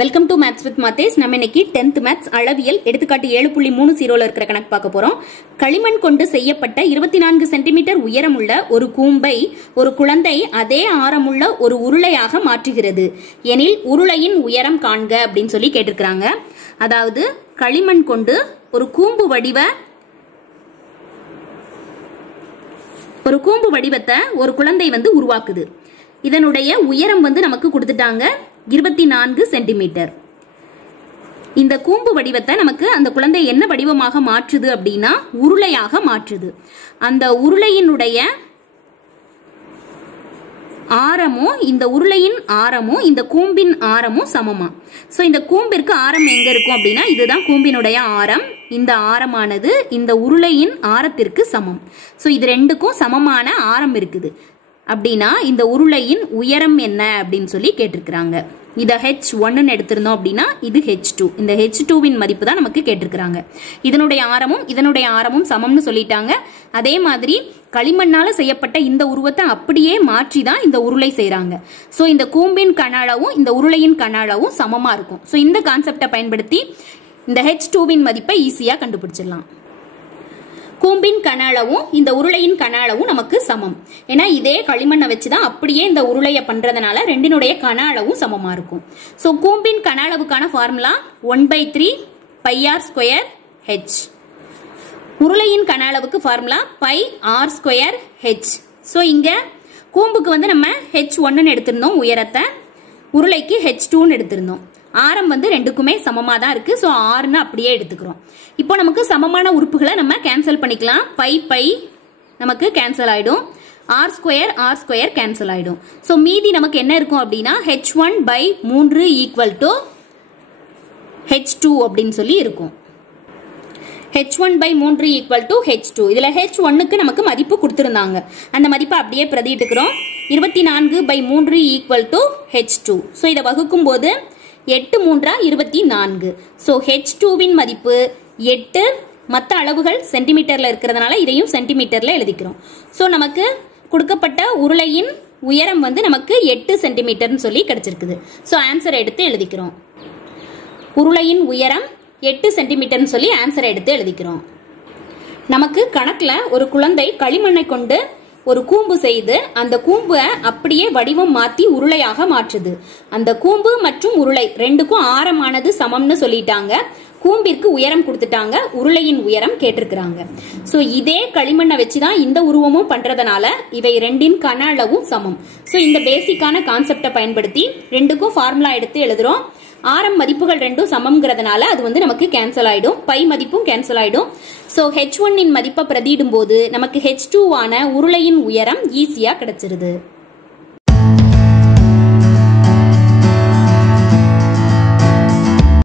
Welcome to maths with Mathes. நம்ம இன்னைக்கு 10th maths அளவியல் எடுத்துக்காட்டு 7.30 இருக்கிற கணக்கு பார்க்க போறோம். களிமண் கொண்டு செய்யப்பட்ட 24 சென்டிமீட்டர் உயரமுள்ள ஒரு கூம்பை ஒரு குழந்தை அதே ஆரமுள்ள ஒரு உருளையாக மாற்றுகிறது எனில் உருளையின் உயரம் காண்க அப்படின்னு சொல்லி கேட்டிருக்கிறாங்க. அதாவது களிமண் கொண்டு ஒரு கூம்பு வடிவத்தை ஒரு குழந்தை உருவாக்குது. இதனுடைய உயரம் நமக்கு கொடுத்துட்டாங்க 24 சென்டிமீட்டர். இந்த கூம்பு வடிவத்தை நமக்கு அந்த குழந்தை என்ன வடிவமாக மாற்றுது அப்படின்னா உருளையாக மாற்றுது. அந்த உருளையினுடைய ஆரமும் இந்த உருளையின் ஆரமும் இந்த கூம்பின் ஆரமும் சமமா. சோ இந்த கூம்பிற்கு ஆரம் எங்க இருக்கும் அப்படின்னா இதுதான் கூம்பினுடைய ஆரம். இந்த ஆரமானது இந்த உருளையின் ஆரத்திற்கு சமம். சோ இது ரெண்டுக்கும் சமமான ஆரம் இருக்குது அப்படின்னா இந்த உருளையின் உயரம் என்ன அப்படின்னு சொல்லி கேட்டிருக்கிறாங்க. இதை H1 எடுத்திருந்தோம் அப்படின்னா இது H2. இந்த H2வின் மதிப்பு தான் நமக்கு கேட்டிருக்கிறாங்க. இதனுடைய ஆரமும் சமம்னு சொல்லிட்டாங்க. அதே மாதிரி களிமண்ணால செய்யப்பட்ட இந்த உருவத்தை அப்படியே மாற்றி தான் இந்த உருளை செய்யறாங்க. சோ இந்த கூம்பின் கன அளவும் இந்த உருளையின் கன அளவும் சமமா இருக்கும். சோ இந்த கான்செப்டை பயன்படுத்தி இந்த H2வின் மதிப்பை ஈஸியா கண்டுபிடிச்சிடலாம். கூம்பின் கன அளவும் இந்த உருளையின் கன அளவும் நமக்கு சமம். ஏன்னா இதே களிமண்ணை வச்சுதான் அப்படியே இந்த உருளையை பண்றதுனால ரெண்டினுடைய கன அளவும் சமமா இருக்கும். சோ கூம்பின் கன அளவுக்கான ஃபார்முலா 1/3 πr²h. உருளையின் கன அளவுக்கு ஃபார்முலா πr²h. சோ இங்க கூம்புக்கு நம்ம H1 எடுத்திருந்தோம் உயரத்தை, உருளைக்கு H2 எடுத்திருந்தோம். ஆரம் ரெண்டுக்குமே சமமா தான் இருக்கு. சோ 6ன்னு அப்படியே எடுத்துக்கிறோம். இப்போ நமக்கு சமமான உறுப்புகளை நம்ம கேன்சல் பண்ணிக்கலாம். பை நமக்கு கேன்சல் ஆயிடும், r² கேன்சல் ஆயிடும். சோ மீதி நமக்கு என்ன இருக்கும் அப்படின்னா H1/3 = H2 அப்படின்னு சொல்லி இருக்கும். H1/3 = H2. இதுல H1க்கு நமக்கு மதிப்பு கொடுத்திருந்தாங்க. அந்த மதிப்பை அப்படியே பிரதிட்டுக்கிறோம். 24/3 = H2. சோ இதை வகுக்கும் போது 8 3 24. சோ H2வின் மதிப்பு 8. மற்ற அளவுகள் சென்டிமீட்டர்ல இருக்கிறதுனால இதையும் சென்டிமீட்டர்ல எழுதிக்கிறோம். சோ நமக்கு கொடுக்கப்பட்ட உருளையின் உயரம் நமக்கு 8 சென்டிமீட்டர்னு சொல்லி கிடைச்சிருக்குது. சோ ஆன்சர் எடுத்து எழுதிக்கிறோம். உருளையின் உயரம் 8 சென்டிமீட்டர்னு சொல்லி ஆன்சர் எடுத்து எழுதிக்கிறோம். நமக்கு கணக்குல ஒரு குழந்தை களிமண்ணை கொண்டு ஒரு கூம்பு செய்து அந்த கூம்பை அப்படியே வடிவம் மாத்தி உருளையாக மாற்றுது. அந்த கூம்பு மற்றும் உருளை ரெண்டுக்கும் ஆரமானது சமம்னு சொல்லிட்டாங்க. கூம்பிற்கு உயரம் கொடுத்துட்டாங்க, உருளையின் உயரம் கேட்டிருக்கிறாங்க. சோ இதே களிமண்ணை வச்சுதான் இந்த உருவமும் பண்றதுனால இவை ரெண்டின் கன அளவும் சமம். சோ இந்த பேசிக்கான கான்செப்டை பயன்படுத்தி ரெண்டுக்கும் ஃபார்முலா எடுத்து எழுதுறோம். ஆரம் மதிப்புகள் ரெண்டும் சமம்ங்கிறதுனால அது நமக்கு கேன்சல் ஆயிடும், பை மதிப்பும் கேன்சல் ஆயிடும். சோ H1 இன் மதிப்பை பிரதியிடும் போது நமக்கு H2 ஆன உருளையின் உயரம் ஈஸியா கிடைச்சிருது.